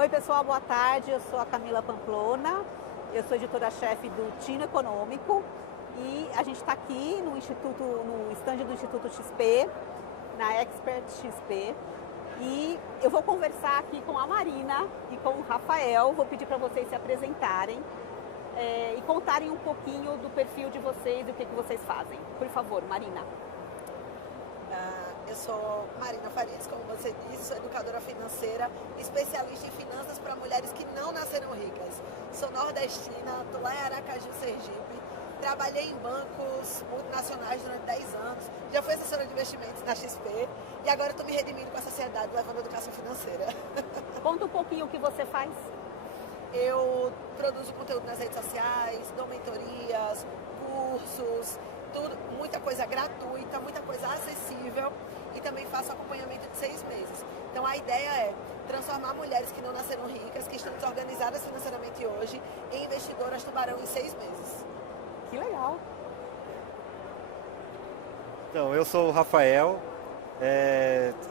Oi pessoal, boa tarde, eu sou a Camila Pamplona, eu sou editora-chefe do Tino Econômico e a gente está aqui no estande do Instituto XP, na Expert XP, e eu vou conversar aqui com a Marina e com o Rafael, vou pedir para vocês se apresentarem e contarem um pouquinho do perfil de vocês e o que vocês fazem. Por favor, Marina. Eu sou Marina Farias, como você disse, sou educadora financeira, especialista em finanças para mulheres que não nasceram ricas. Sou nordestina, estou lá em Aracaju, Sergipe, trabalhei em bancos multinacionais durante 10 anos, já fui assessora de investimentos na XP e agora estou me redimindo com a sociedade, levando educação financeira. Conta um pouquinho o que você faz. Eu produzo conteúdo nas redes sociais, dou mentorias, cursos, tudo, muita coisa gratuita, muita coisa acessível e também faço acompanhamento de 6 meses. Então a ideia é transformar mulheres que não nasceram ricas, que estão desorganizadas financeiramente hoje, em investidoras tubarão em 6 meses. Que legal! Então, eu sou o Rafael,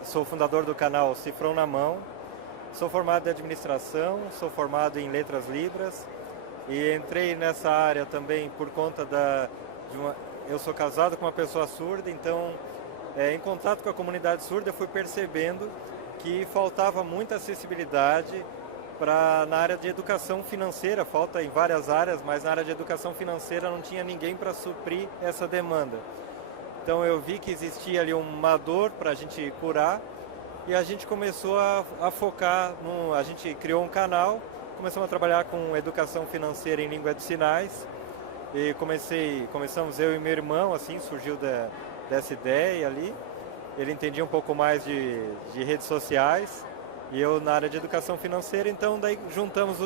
sou fundador do canal Cifrão na Mão, sou formado em administração, sou formado em letras libras e entrei nessa área também por conta eu sou casado com uma pessoa surda, então em contato com a comunidade surda eu fui percebendo que faltava muita acessibilidade na área de educação financeira, falta em várias áreas, mas na área de educação financeira não tinha ninguém para suprir essa demanda. Então eu vi que existia ali uma dor para a gente curar e a gente começou a focar, a gente criou um canal, começamos a trabalhar com educação financeira em língua de sinais e começamos eu e meu irmão, assim, surgiu dessa ideia ali. Ele entendia um pouco mais de redes sociais e eu na área de educação financeira, então daí juntamos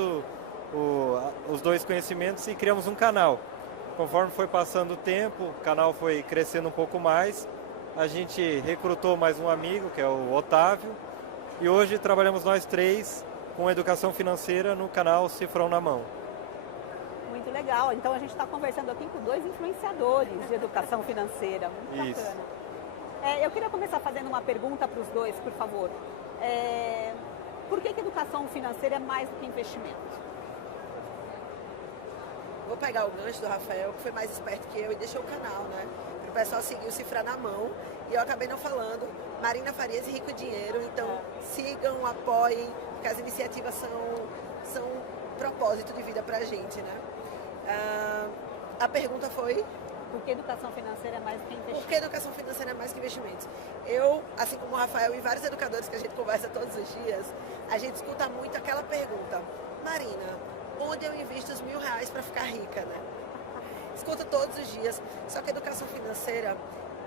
os dois conhecimentos e criamos um canal. Conforme foi passando o tempo, o canal foi crescendo um pouco mais, a gente recrutou mais um amigo, que é o Otávio, e hoje trabalhamos nós três com educação financeira no canal Cifrão na Mão. Muito legal. Então a gente está conversando aqui com 2 influenciadores de educação financeira. Muito Isso. bacana. Eu queria começar fazendo uma pergunta para os dois, por favor. Por que educação financeira é mais do que investimento? Vou pegar o gancho do Rafael, que foi mais esperto que eu e deixou o canal, né? Para o pessoal seguir o Cifrar na Mão. E eu acabei não falando. Marina Farias e Rico Dinheiro. Então sigam, apoiem, porque as iniciativas são propósito de vida para a gente, né? A pergunta foi... Por que educação financeira é mais do que investimento? Por que educação financeira é mais que investimentos? Eu, assim como o Rafael e vários educadores que a gente conversa todos os dias, a gente escuta muito aquela pergunta: Marina, onde eu invisto os R$1.000 para ficar rica, né? Escuto todos os dias. Só que educação financeira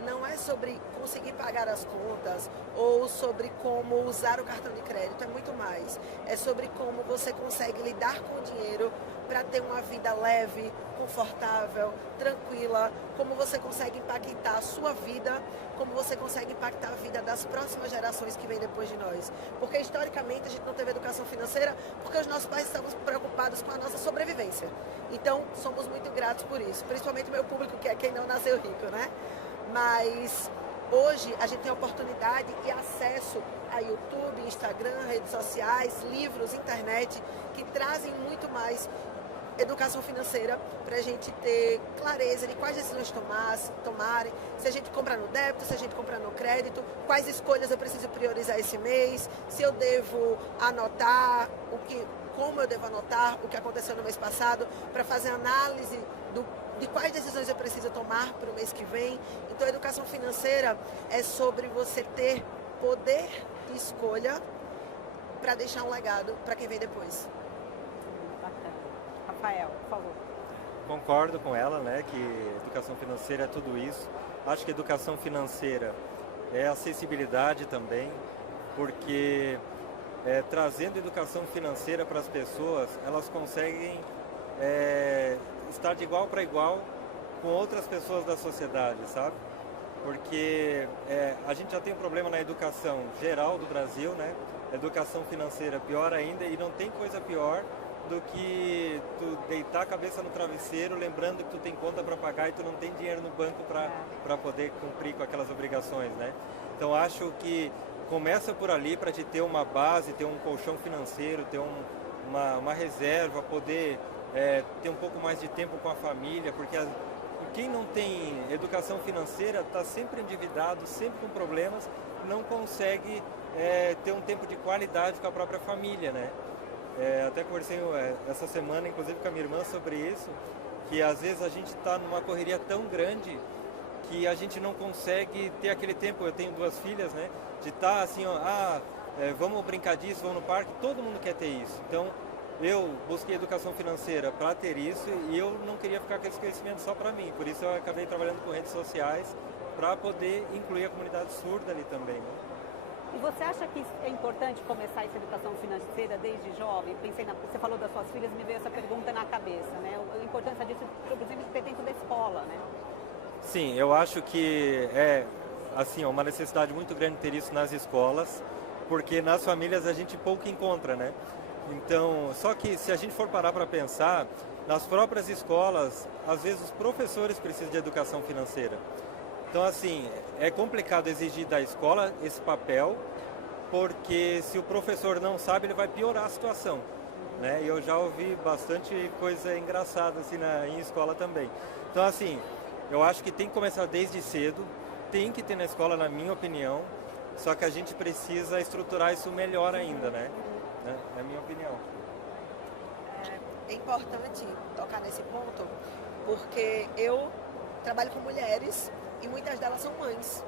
não é sobre conseguir pagar as contas ou sobre como usar o cartão de crédito, é muito mais. É sobre como você consegue lidar com o dinheiro para ter uma vida leve, confortável, tranquila, como você consegue impactar a sua vida, como você consegue impactar a vida das próximas gerações que vêm depois de nós. Porque historicamente a gente não teve educação financeira porque os nossos pais estavam preocupados com a nossa sobrevivência. Então somos muito gratos por isso, principalmente o meu público, que é quem não nasceu rico, né? Mas hoje a gente tem oportunidade e acesso a YouTube, Instagram, redes sociais, livros, internet, que trazem muito mais educação financeira para a gente ter clareza de quais decisões tomarem, se a gente compra no débito, se a gente compra no crédito, quais escolhas eu preciso priorizar esse mês, se eu devo anotar como eu devo anotar o que aconteceu no mês passado, para fazer análise de quais decisões eu preciso tomar para o mês que vem. Então a educação financeira é sobre você ter poder de escolha para deixar um legado para quem vem depois. Rafael, por favor. Concordo com ela, né, que educação financeira é tudo isso. Acho que educação financeira é acessibilidade também, porque trazendo educação financeira para as pessoas, elas conseguem estar de igual para igual com outras pessoas da sociedade, sabe? Porque a gente já tem um problema na educação geral do Brasil, né? Educação financeira pior ainda, e não tem coisa pior do que tu deitar a cabeça no travesseiro, lembrando que tu tem conta para pagar e tu não tem dinheiro no banco para poder cumprir com aquelas obrigações, né? Então acho que começa por ali para te ter uma base, ter um colchão financeiro, ter uma reserva, poder ter um pouco mais de tempo com a família, porque quem não tem educação financeira está sempre endividado, sempre com problemas, não consegue ter um tempo de qualidade com a própria família, né? Até conversei essa semana, inclusive, com a minha irmã sobre isso, que às vezes a gente está numa correria tão grande que a gente não consegue ter aquele tempo. Eu tenho 2 filhas, né? De estar assim, vamos brincar disso, vamos no parque, todo mundo quer ter isso. Então, eu busquei educação financeira para ter isso e eu não queria ficar com esse conhecimento só para mim. Por isso eu acabei trabalhando com redes sociais para poder incluir a comunidade surda ali também, né? E você acha que é importante começar essa educação financeira desde jovem? Você falou das suas filhas, me veio essa pergunta na cabeça, né? A importância disso, por exemplo, ter dentro da escola, né? Sim, eu acho que é assim, uma necessidade muito grande ter isso nas escolas, porque nas famílias a gente pouco encontra, né? Então, só que se a gente for parar para pensar, nas próprias escolas, às vezes os professores precisam de educação financeira. Então, assim, é complicado exigir da escola esse papel, porque se o professor não sabe, ele vai piorar a situação, né? E eu já ouvi bastante coisa engraçada assim em escola também. Então, assim, eu acho que tem que começar desde cedo, tem que ter na escola, na minha opinião, só que a gente precisa estruturar isso melhor ainda, né? Na minha opinião. É importante tocar nesse ponto, porque eu trabalho com mulheres e muitas delas são mães.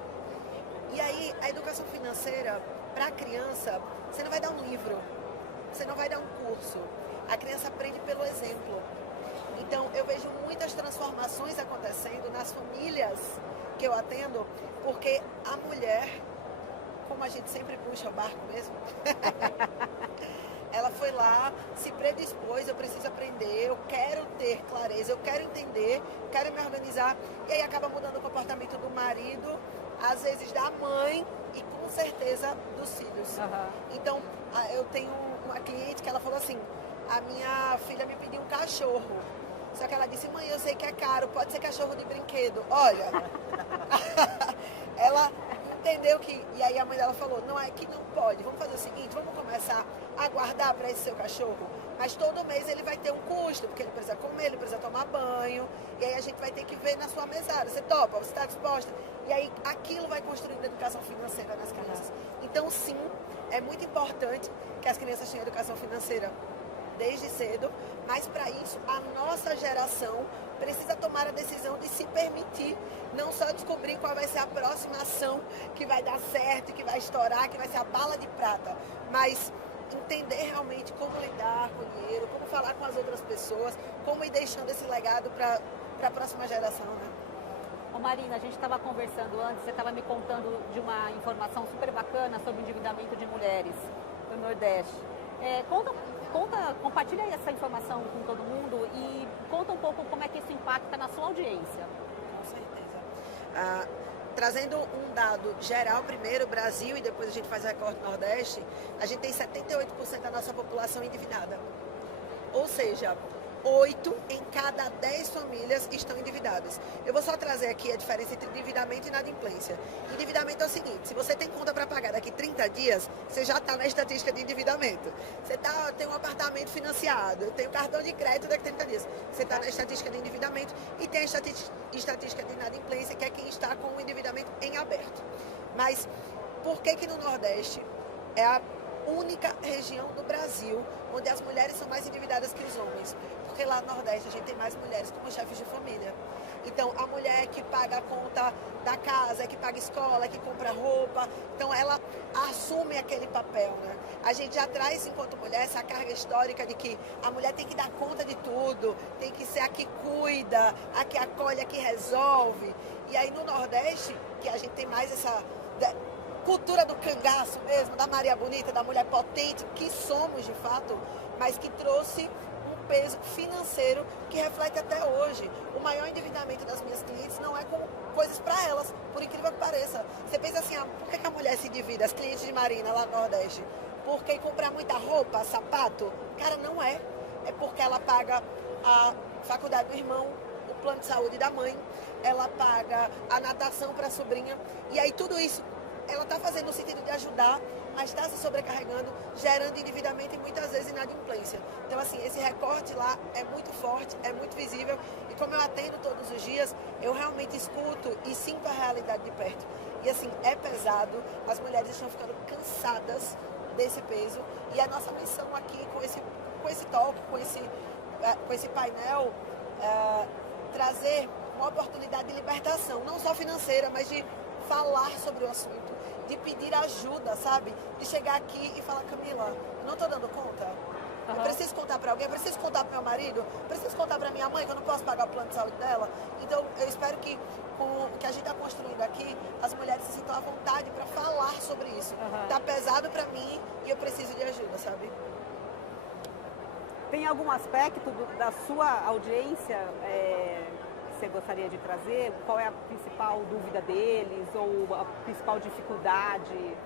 E aí, a educação financeira para a criança, você não vai dar um livro, você não vai dar um curso. A criança aprende pelo exemplo. Então, eu vejo muitas transformações acontecendo nas famílias que eu atendo, porque a mulher, como a gente sempre puxa o barco mesmo, ela foi lá, se predispôs, eu preciso aprender, eu quero ter clareza, eu quero entender, quero me organizar, e aí acaba mudando o comportamento do marido, às vezes da mãe e com certeza dos filhos. Uhum. Então, eu tenho uma cliente que ela falou assim, a minha filha me pediu um cachorro, só que ela disse, mãe, eu sei que é caro, pode ser cachorro de brinquedo. Olha, ela entendeu que, e aí a mãe dela falou, não, é que não pode, vamos fazer o seguinte, vamos começar a guardar para esse seu cachorro, mas todo mês ele vai ter um custo, porque ele precisa comer, ele precisa tomar banho, e aí a gente vai ter que ver na sua mesada, você topa, você está disposta? E aí aquilo vai construindo educação financeira nas crianças. Então sim, é muito importante que as crianças tenham educação financeira desde cedo, mas para isso a nossa geração precisa tomar a decisão de se permitir, não só descobrir qual vai ser a próxima ação que vai dar certo, que vai estourar, que vai ser a bala de prata, mas entender realmente como lidar com o dinheiro, como falar com as outras pessoas, como ir deixando esse legado para a próxima geração, né? Ô Marina, a gente estava conversando antes, você estava me contando de uma informação super bacana sobre o endividamento de mulheres no Nordeste. Compartilha aí essa informação com todo mundo e conta um pouco como é que isso impacta na sua audiência. Com certeza. Trazendo um dado geral primeiro, Brasil, e depois a gente faz recorte Nordeste, a gente tem 78% da nossa população endividada. Ou seja, 8 em cada 10 famílias estão endividadas. Eu vou só trazer aqui a diferença entre endividamento e inadimplência. Endividamento é o seguinte, se você tem conta para pagar daqui 30 dias, você já está na estatística de endividamento. Você tem um apartamento financiado, eu tenho cartão de crédito daqui 30 dias. Você está na estatística de endividamento e tem a estatística de inadimplência, que é quem está com o endividamento em aberto. Mas por que no Nordeste é a única região do Brasil onde as mulheres são mais endividadas que os homens? Porque lá no Nordeste a gente tem mais mulheres como chefes de família. Então, a mulher que paga a conta da casa, que paga escola, que compra roupa, então ela assume aquele papel, né? A gente já traz, enquanto mulher, essa carga histórica de que a mulher tem que dar conta de tudo, tem que ser a que cuida, a que acolhe, a que resolve. E aí no Nordeste, que a gente tem mais essa cultura do cangaço mesmo, da Maria Bonita, da mulher potente, que somos de fato, mas que trouxe peso financeiro que reflete até hoje. O maior endividamento das minhas clientes não é com coisas para elas, por incrível que pareça. Você pensa assim, por que a mulher se endivida? As clientes de Marina lá no Nordeste, porque comprar muita roupa, sapato? Cara, não é. É porque ela paga a faculdade do irmão, o plano de saúde da mãe, ela paga a natação para a sobrinha, e aí tudo isso ela está fazendo no sentido de ajudar, mas está se sobrecarregando, gerando endividamento e muitas vezes inadimplência. Então, assim, esse recorte lá é muito forte, é muito visível, e como eu atendo todos os dias, eu realmente escuto e sinto a realidade de perto. E assim, é pesado, as mulheres estão ficando cansadas desse peso, e a nossa missão aqui com esse talk, com esse painel, trazer uma oportunidade de libertação, não só financeira, mas de falar sobre o assunto, de pedir ajuda, sabe? De chegar aqui e falar, Camila, eu não estou dando conta. Eu preciso contar para alguém, eu preciso contar para meu marido, eu preciso contar para minha mãe que eu não posso pagar o plano de saúde dela. Então, eu espero que com o que a gente está construindo aqui, as mulheres se sintam à vontade para falar sobre isso. Tá pesado para mim e eu preciso de ajuda, sabe? Tem algum aspecto da sua audiência que você gostaria de trazer? Qual é a principal dúvida deles ou a principal dificuldade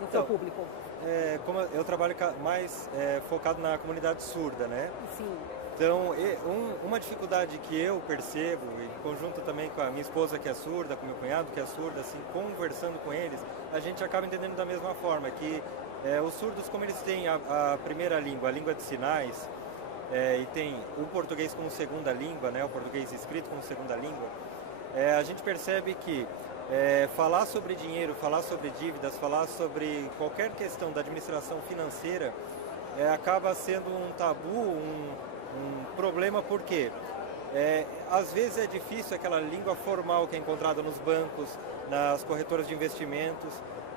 do seu público? Como eu trabalho mais focado na comunidade surda, né? Sim. Então, uma dificuldade que eu percebo, em conjunto também com a minha esposa que é surda, com meu cunhado que é surdo, assim, conversando com eles, a gente acaba entendendo da mesma forma, que os surdos, como eles têm a primeira língua, a língua de sinais, e tem o português como segunda língua, né, o português escrito como segunda língua, a gente percebe que falar sobre dinheiro, falar sobre dívidas, falar sobre qualquer questão da administração financeira acaba sendo um tabu, um problema, porque às vezes é difícil aquela língua formal que é encontrada nos bancos, nas corretoras de investimentos,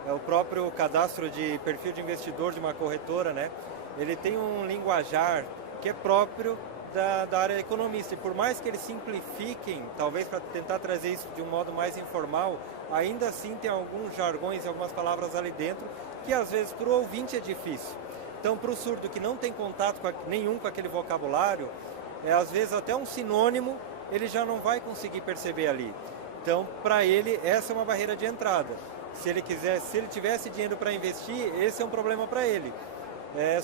o próprio cadastro de perfil de investidor de uma corretora, né? Ele tem um linguajar que é próprio da área economista, e por mais que eles simplifiquem, talvez para tentar trazer isso de um modo mais informal, ainda assim tem alguns jargões e algumas palavras ali dentro que às vezes para o ouvinte é difícil. Então, para o surdo que não tem contato nenhum com aquele vocabulário, às vezes até um sinônimo ele já não vai conseguir perceber ali. Então, para ele, essa é uma barreira de entrada. Se ele tivesse dinheiro para investir, esse é um problema para ele.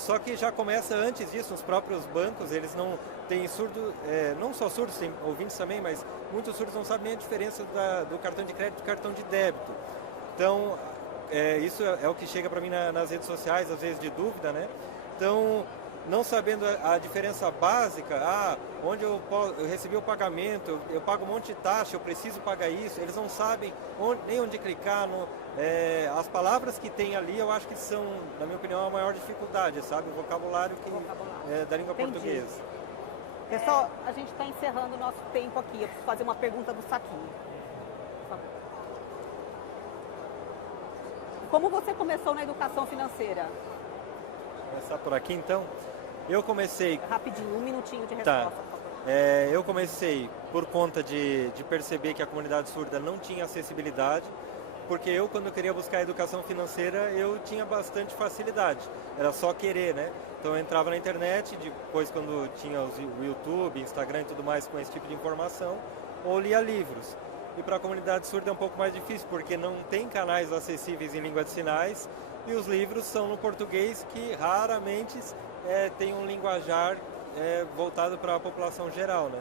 Só que já começa antes disso, os próprios bancos, eles não têm surdo, não só surdos, tem ouvintes também, mas muitos surdos não sabem nem a diferença do cartão de crédito e do cartão de débito. Então, isso é o que chega para mim nas redes sociais, às vezes de dúvida, né? Então, não sabendo a diferença básica, onde eu recebi o pagamento, eu pago um monte de taxa, eu preciso pagar isso, eles não sabem nem onde clicar. As palavras que tem ali, eu acho que são, na minha opinião, a maior dificuldade, sabe? O vocabulário da língua portuguesa. Pessoal, a gente está encerrando o nosso tempo aqui. Eu preciso fazer uma pergunta do Saquinho. Por favor. Como você começou na educação financeira? Começar por aqui, então. Eu comecei... Rapidinho, 1 minutinho de resposta, por favor. Eu comecei por conta de perceber que a comunidade surda não tinha acessibilidade, porque eu, quando eu queria buscar educação financeira, eu tinha bastante facilidade. Era só querer, né? Então eu entrava na internet, depois quando tinha o YouTube, Instagram e tudo mais com esse tipo de informação, ou lia livros. E para a comunidade surda é um pouco mais difícil, porque não tem canais acessíveis em língua de sinais, e os livros são no português, que raramente tem um linguajar voltado para a população geral, né?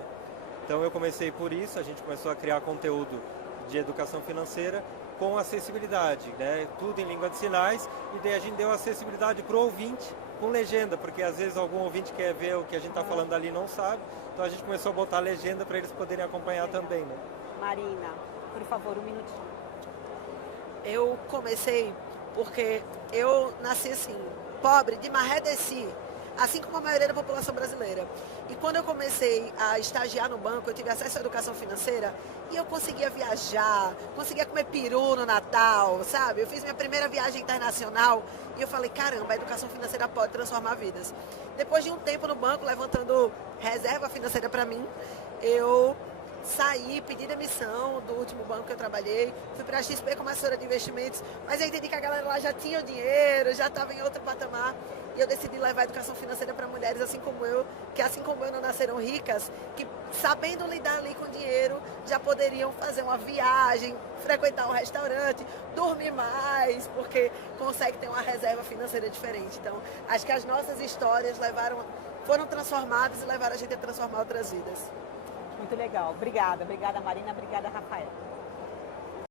Então eu comecei por isso, a gente começou a criar conteúdo de educação financeira com acessibilidade, né? Tudo em língua de sinais, e daí a gente deu acessibilidade para o ouvinte com legenda, porque às vezes algum ouvinte quer ver o que a gente está falando ali e não sabe, então a gente começou a botar legenda para eles poderem acompanhar também, né? Marina, por favor, 1 minutinho. Eu comecei porque eu nasci assim, pobre, de maré desci, assim como a maioria da população brasileira. E quando eu comecei a estagiar no banco, eu tive acesso à educação financeira e eu conseguia viajar, conseguia comer peru no Natal, sabe? Eu fiz minha primeira viagem internacional e eu falei, caramba, a educação financeira pode transformar vidas. Depois de um tempo no banco, levantando reserva financeira para mim, eu saí, pedi demissão do último banco que eu trabalhei, fui para a XP como assessora de investimentos, mas eu entendi que a galera lá já tinha o dinheiro, já estava em outro patamar, e eu decidi levar a educação financeira para mulheres assim como eu, que assim como eu não nasceram ricas, que sabendo lidar ali com dinheiro, já poderiam fazer uma viagem, frequentar um restaurante, dormir mais, porque consegue ter uma reserva financeira diferente. Então, acho que as nossas histórias foram transformadas e levaram a gente a transformar outras vidas. Muito legal. Obrigada. Obrigada, Marina. Obrigada, Rafael.